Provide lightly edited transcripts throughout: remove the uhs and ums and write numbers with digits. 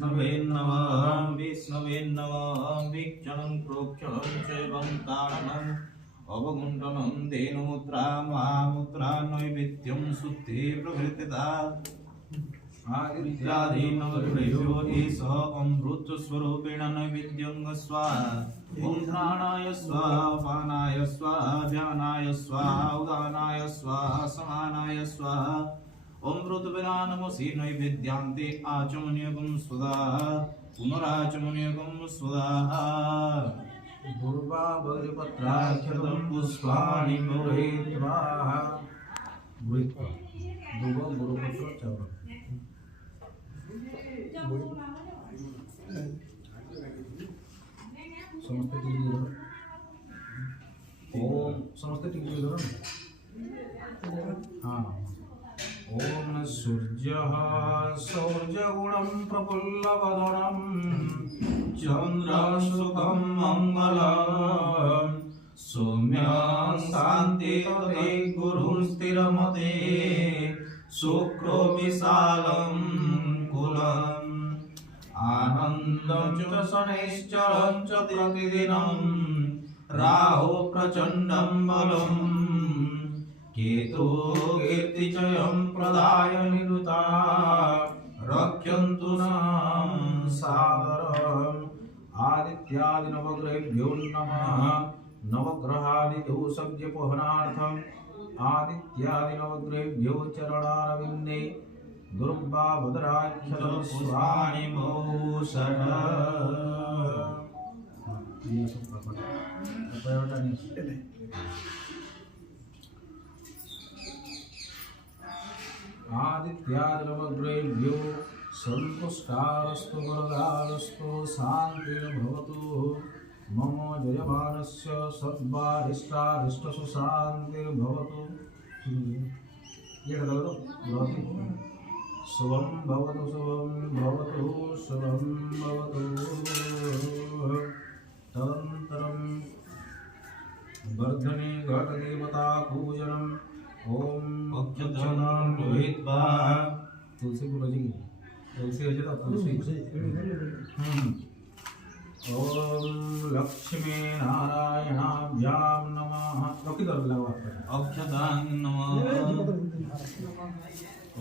विष्णवे नमः विष्णवे नमः वीक्षणं प्रोक्षणं चैवं तारणम् अवगुण्ठनं धेनुमुद्रा महामुद्रा नैवेद्यं शुद्धि प्रभृतिता आदित्यादीनवग्रयो ईश अमृतस्वरूपेण नैवेद्यं स्वाहा ॐ प्राणाय स्वाहा पानाय स्वाहा ध्यानाय स्वाहा उदानाय स्वाहा समानाय स्वाहा ॐ ऋतुविरानमसि नैवेद्यान्ते आचमनीयं स्वाहा पुनराचमनीयं स्वाहा पूर्वा बद्रपत्राक्षतं पुष्पाणि गृहीत्वा गुरुपत्र चौर समस्त टीवी हाँ ओम सूर्यः सौर्यगुणं प्रफुल्लवदनं चन्द्रशुभं मङ्गलं सौम्यं शान्तिपदे गुरुं स्थिरमते शुक्रो विशालं कुलम् आनन्दं च शनैश्चरं च प्रतिदिनं राहु प्रचण्डं बलम् केतु कीर्तिचयं प्रदाय निरुता रक्षन्तु नाम सादरम् आदित्यादिनवग्रहेभ्यो नमः नवग्रहादितो सव्यपोहनार्थम् आदित्यादिनवग्रहेभ्यो चरणारविन्दे दुर्वाभद्राख्यं स्वाणि भूषण आदित्यादिनवग्रहेभ्यो सन्तुष्टारस्तु वरदारस्तु शान्तिर्भवतु मम जयमानस्य सर्वारिष्टारिष्टसु शान्तिर्भवतु शुभं भवतु शुभं भवतु तदनन्तरं वर्धने घटदेवता पूजनम् ओम अक्षतां गृहीत्वा तुलसी बोलो जी तुलसी हो जाता तुलसी ओम लक्ष्मी नारायणाभ्यां नमः रोकी दर लगा अक्षतां नमः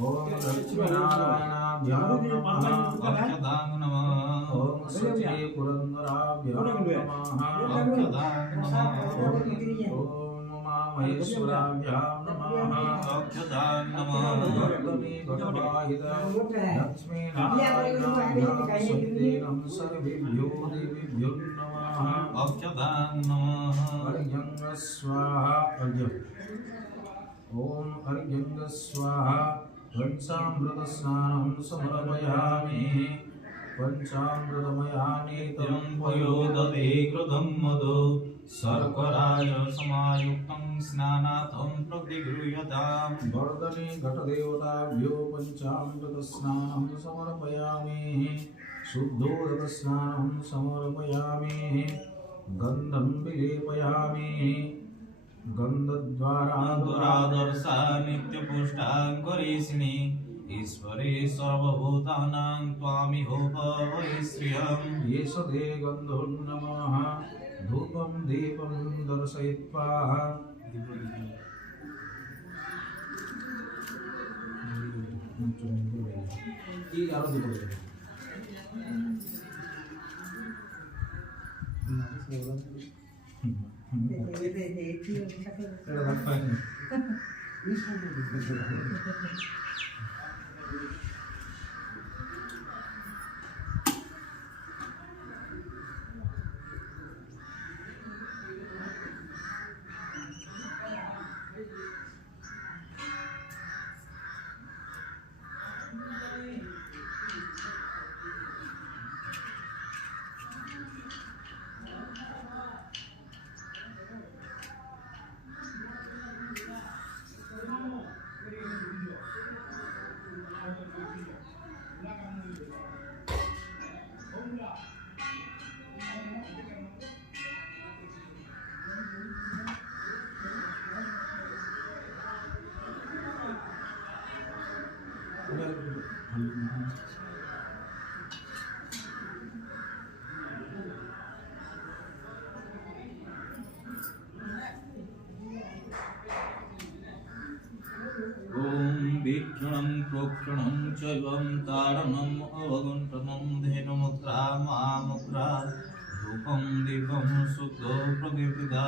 ओम लक्ष्मी नारायणाभ्यां नमः अक्षतां नमः ओम सचे पुरंदराभ्यां नमः अक्षतां नमः महेश्वराभ्यां नमः अक्षतां नमः वर्धने घटवाहितं लक्ष्मी नारायणाभ्यां शक्तिनं सर्वेभ्यो देवेभ्यो नमः अक्षतां नमः अर्घ्यं स्वाहा अर्घ्यं ओम अर्घ्यं स्वाहा पंचामृतस्नानं समर्पयामि पंचामृतमयानेतं पयोदधे कृतं मधु सर्कराय समायुक्तं स्नानार्थं प्रतिगृह्यताम् वर्धने घटदेवताभ्यो पञ्चामृतस्नानं समर्पयामि शुद्धोदकस्नानं समर्पयामि गन्धं विलेपयामि गन्धद्वारा दुरादर्शा नित्यपुष्टाङ्कुरेशिनि ईश्वरे सर्वभूतानां त्वामिहोपवैश्रियम् येष ते गन्धो नमः धूपं दीपं दर्शयित्वा प्रोक्षणं चैवं ताडनम् अवगुण्ठनं धेनुमुद्रा महामुद्रा धूपं दीपं शुद्धो प्रतिपदा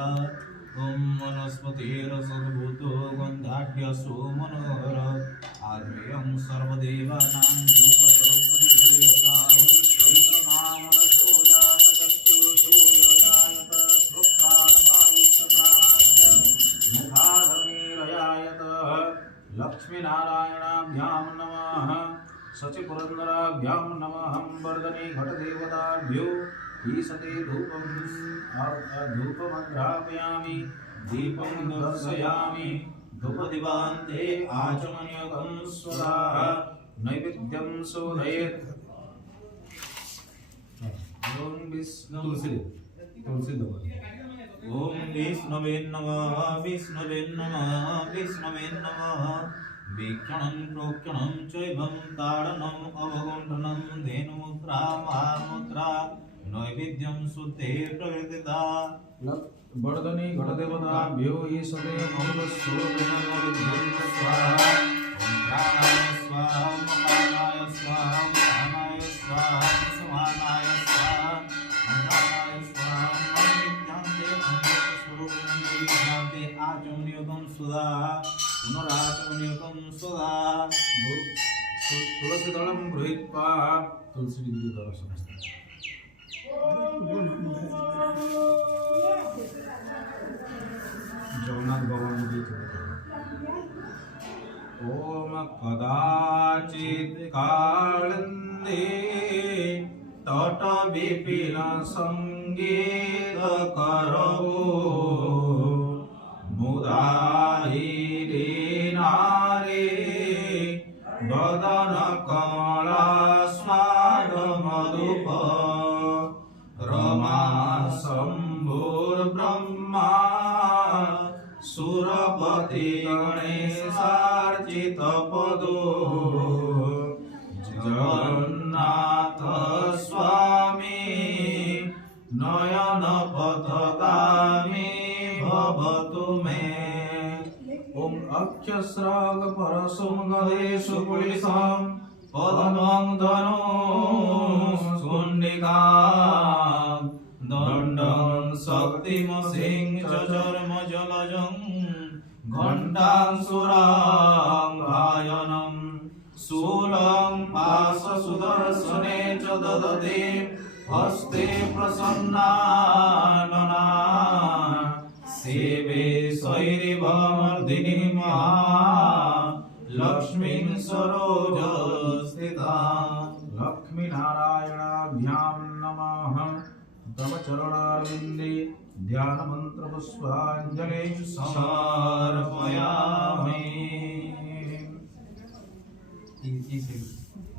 ॐ वनस्पतिरसद्भूतो गन्धाढ्यसु मनोहर आद्यं सर्वदेवानां धूपयो प्रतिगृह्यता लक्ष्मीनारायणाभ्यां नमः शचिपुरन्दराभ्यां नमः वर्धने घटदेवताभ्यो ईशते धूपमग्रापयामि दीपं दर्शयामि धूपदीपान्ते आचमनीयं स्वधा नैवेद्यं शोधयेत् ओम विष्णु तुलसी दवा ओम विष्णवे नमः विष्णवे नमः विष्णवे नमः वीक्षणं प्रोक्षणं चैवं ताडनम् अवगुण्ठनं धेनुमुद्रा महामुद्रा नैवेद्यं शुद्धे प्रकृतिता वर्धने घटदेवताभ्यो ईशते अमृतस्वरूपिणं स्वाहा ओम प्राणाय स्वाहा ओम अपानाय स्वाहा ओम प्राणाय स्वाहा ओम समानाय स्वाहा ओम प्राणाय स्वाहा ओम नैवेद्यान्ते अमृतस्वरूपिणं नैवेद्यान्ते आचमनीयं सुधा पुनराचमनीयं सुधा तुलसी दलम गृहीत्वा तुलसी विधि द्वारा समस्त जगन्नाथ भगवान जी ओम कदाचित् कालन्दे तट विपिन संगीत करवो मुदारी नारे वदन कमला स्वाद मधुप रमा शम्भुर्ब्रह्मा सुरपति गणेशार्चित पदो जगन्नाथ स्वामी नयन पथगामी भवतु मे ओम अक्षस्राग परशुं गदेषु पुलिसं पदमं धनुष्कुण्डिकां दण्डं शक्तिमसिं चर्मजलजं घण्टासुरां भायनं शूलं पाशसुदर्शने च ददते हस्ते प्रसन्नानना सेवे शैरिवमर्दिनी लक्ष्मीं सरोजस्थिता लक्ष्मीनारायणाभ्यां नमः तव चरणारविन्दे ध्यानमन्त्रपुष्पाञ्जलिं समर्पयामि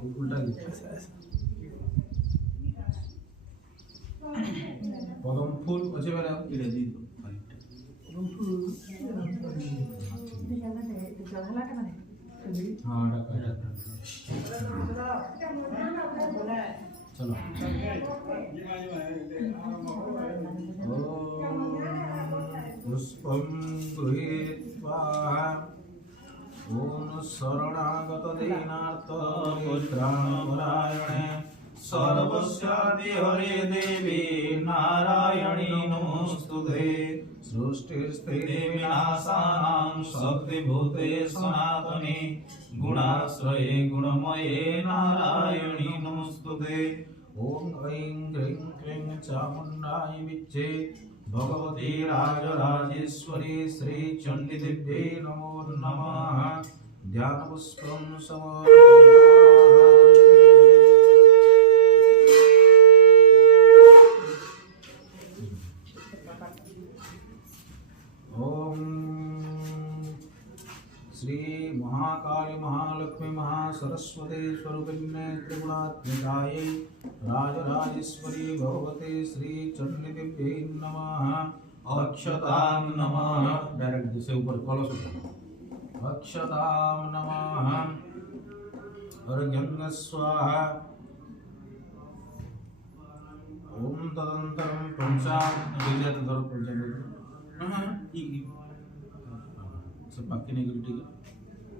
उल्टा पदम फूल अच्छे मेरा इधर दी दो हाँ चलो पुष्पं गृहीत्वा ॐ शरणागत दीनार्तपुत्राणारायणे सर्वस्यादि हरे देवी नारायणी नमोस्तुते सृष्टिस्थिति विनाशानां शक्तिभूते सनातने गुणाश्रये गुणमये नारायणी नमोस्तुते ॐ ऐं ह्रीं क्लीं चामुण्डाय विच्चे भगवती राजराजेश्वरी श्री चण्डीदेव्यै नमो नमः ध्यानपुष्पं समर्पयामि ओम श्री महाकाली महालक्ष्मी महासरस्वती स्वरूपिण्ये त्रिगुणात्मिकायै राजराजेश्वरी भगवते श्री चण्डीदेव्यै नमः अक्षतां नमः डायरेक्ट जैसे ऊपर कलश उठा अक्षतां नमः अर्घ्यं स्वाहा ओम तदंतरम पंचामृत धर पंचामृत सब बाकी नहीं ठीक है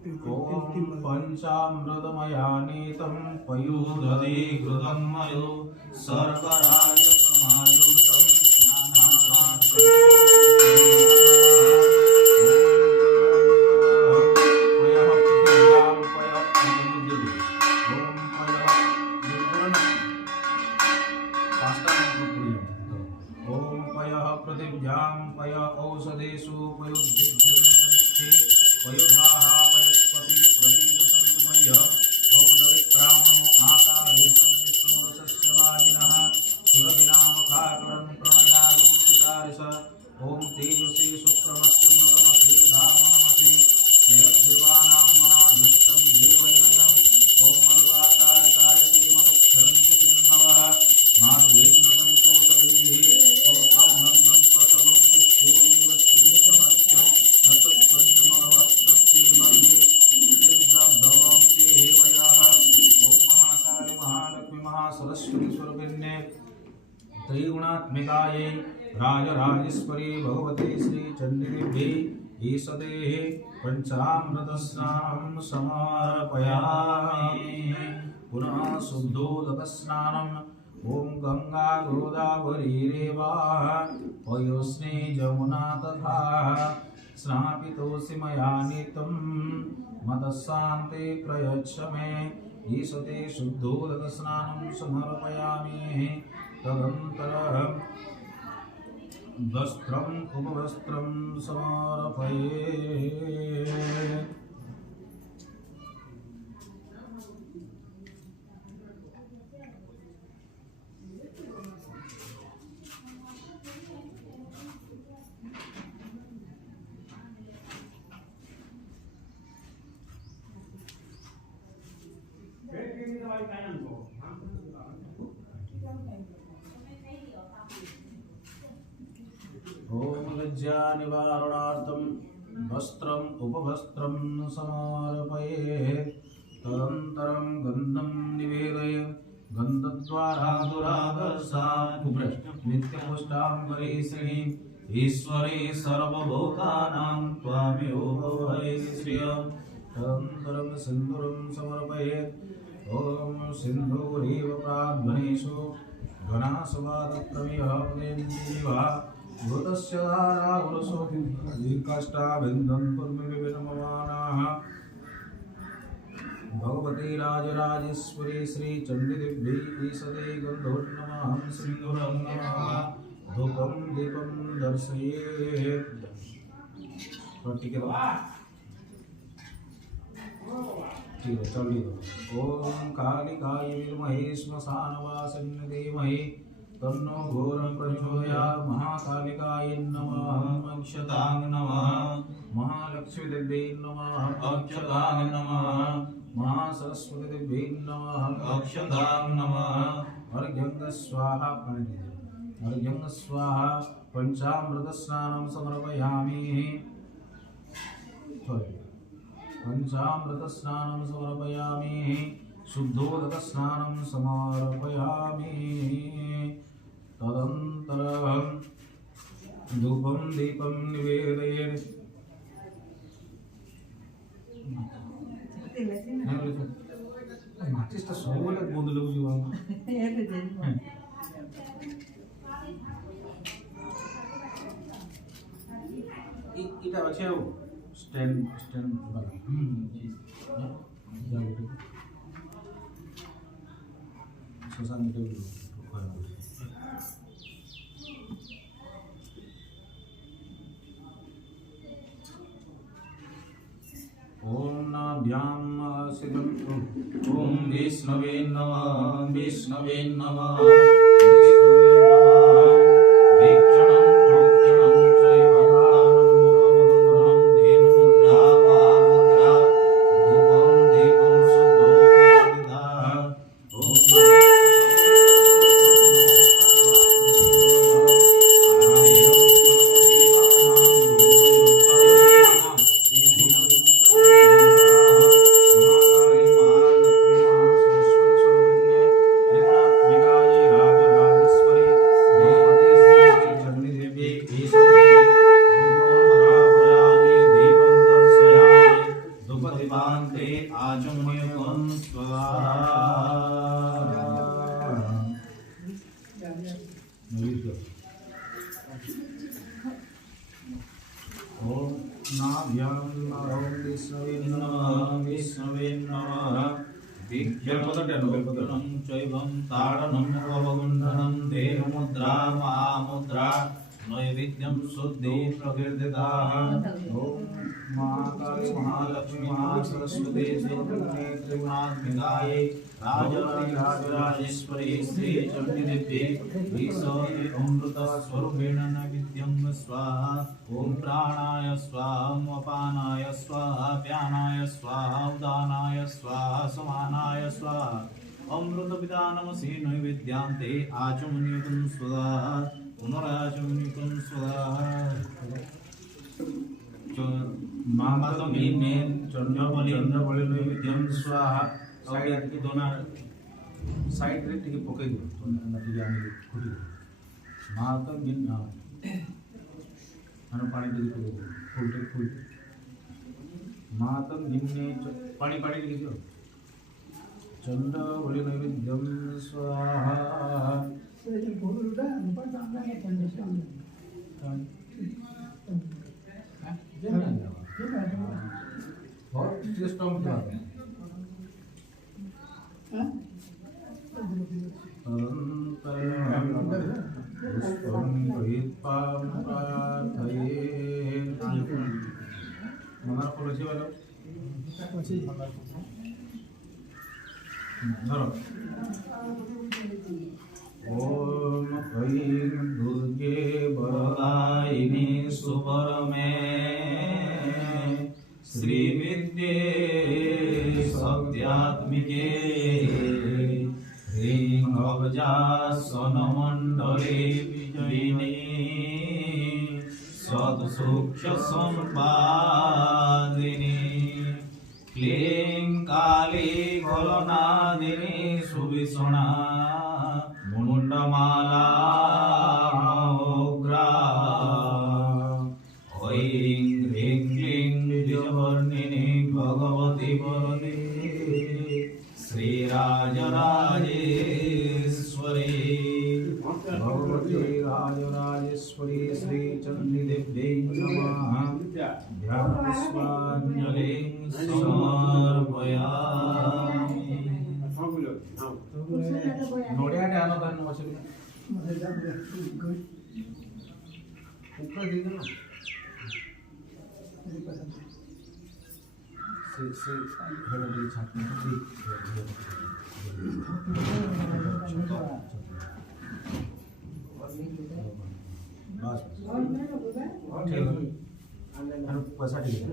ॐ पञ्चामृतमयानीतं पयोदधिकृतं मयो सर्वराजसमायुक्तं पृथिव्यां पय औषधेषु पयोद्भिज्यन्ते पयोधाः पयस्पति प्रतीतसन्तुमय्य औषधिक्रामणो आकारे संविष्णुरसस्यवाजिनः सुरभिनामखाकरं प्रणयागुंसिकारिष ॐ तेजसे शुक्रमश्चन्द्रमसे धामनमसे प्रियद्देवानां मनादृष्टं देवयनयम् ॐ मन्वाकारकाय ते मदक्षरन्ति चिन्नवः नार्वेन्द्रसन्तोषभिः ॐ ब्रह्मं प्रसवं शिक्षोदेवश्चमितमर्त्यं नतत्वन्दमवत्सत्ये मन्ये इन्द्रभवं ते हेवयः ॐ महाकाली महालक्ष्मी महासरस्वती स्वरूपिण्ये त्रिगुणात्मिकायै राजराजेश्वरी भगवते श्रीचण्डीदेव्यै ईशदेः पञ्चामृतस्नानं समर्पयामि पुनः शुद्धोदकस्नानम् ॐ गंगा गोदावरी रेवा पयोस्ने जमुना तथा स्नापितोऽसि मया नित्यं मतस्सान्ते प्रयच्छ मे ईशते शुद्धोदकस्नानं समर्पयामि तदनन्तरं वस्त्रम् उपवस्त्रं समर्पये ॐ लज्जानिवारणार्थं वस्त्रम् उपवस्त्रं समर्पये तदनन्तरं गन्धं निवेदय गन्धद्वारा दुरादर्शात् नित्यपुष्टाम्बरी श्री ईश्वरी सर्वभूतानां त्वामेव हरे श्रियं तदनन्तरं सिन्दूरं समर्पयेत् ॐ सिन्धूरेव प्राध्वनेषु घनासवादप्रमिहं भूतस्य धारावरसो दीर्घष्टाभिन्दं पुर्मिविनममानाः भगवती राजराजेश्वरी श्रीचण्डीदेव्यै ईशदे गन्धोन्नमः सिन्दूरं नमः धूपं दीपं दर्शयेत् ठीक है चल ओम कालिकाय विद्महे श्मशानवासिन्यै धीमहि तन्नो घोरं प्रचोदयात् महाकालिकाय नमः अक्षतां नमः महालक्ष्मीदेव्यै नमः अक्षतां नमः महासरस्वतीदेव्यै नमः अक्षतां नमः अर्घ्यं स्वाहा अर्घ्यं स्वाहा पंचामृतस्नानं समर्पयामि पंचामृतस्नानं समर्पयामि शुद्धोदकस्नानं समर्पयामि तदनन्तरं धूपं दीपं निवेदयेत् माचिस्टा सबले बंदले बुझिबा इटा আছে स्टैंड वाला सोशल मीडिया ओम नाभ्यां सिद्धं ओम विष्णवे नमः विष्णवे नमः महाभ्यां नमः विष्णवे नमः विष्णवे नमः विघ्नपतनं चैवं ताडनं अवगुण्ठनं देहमुद्रा महामुद्रा नैवेद्यं शुद्धि प्रकीर्तिताः ओम महाकाली महालक्ष्मी महासरस्वती श्रीकन्ये त्रिगुणात्मिकायै राजराजेश्वरी श्री चण्डीदेव्यै ईश्वरी अमृतस्वरूपेण नैवेद्यं स्वाहा ॐ प्राणाय स्वाहा अपानाय स्वाहा व्यानाय स्वाहा उदानाय स्वाहा समानाय स्वाहा अमृतपिदानमसि नैवेद्यान्ते आचमनीयं स्वाहा पुनराचमनीयं स्वाहा मातमीमेन चंद्रबली नैवेद्यं स्वाहा साइड की दोना साइड रे टिके पकई दो तो टिके आनी खुली मातम गिन अनु पानी टिके फुल मातम गिन्ने पानी टिके दियो चंद्र बलि नैवेद्यं स्वाहा बहुत सिस्टम था ओम ऐं दुर्गे वरदायिनी सुवरमे श्री विद्ये सत्यात्मिके ह्रीं अवजासनमण्डले विजयिनी सत्सूक्ष्मसम्पादिनी क्लीं काली गलनादिनी सुविषणा मुण्डमाला उग्रा ऐं ह्रीं क्लीं विजयवर्णिनी भगवती वरदे श्रीराजराजेश्वरी भगवती राजराजेश्वरी श्री चण्डीदेव्यै नमः ध्यानपुष्पाञ्जलिं समर्पयामि नोड्याटे आनंदान वचन ऊपर दे दो से हेलो छात्र बस ठीक है पैसा ठीक है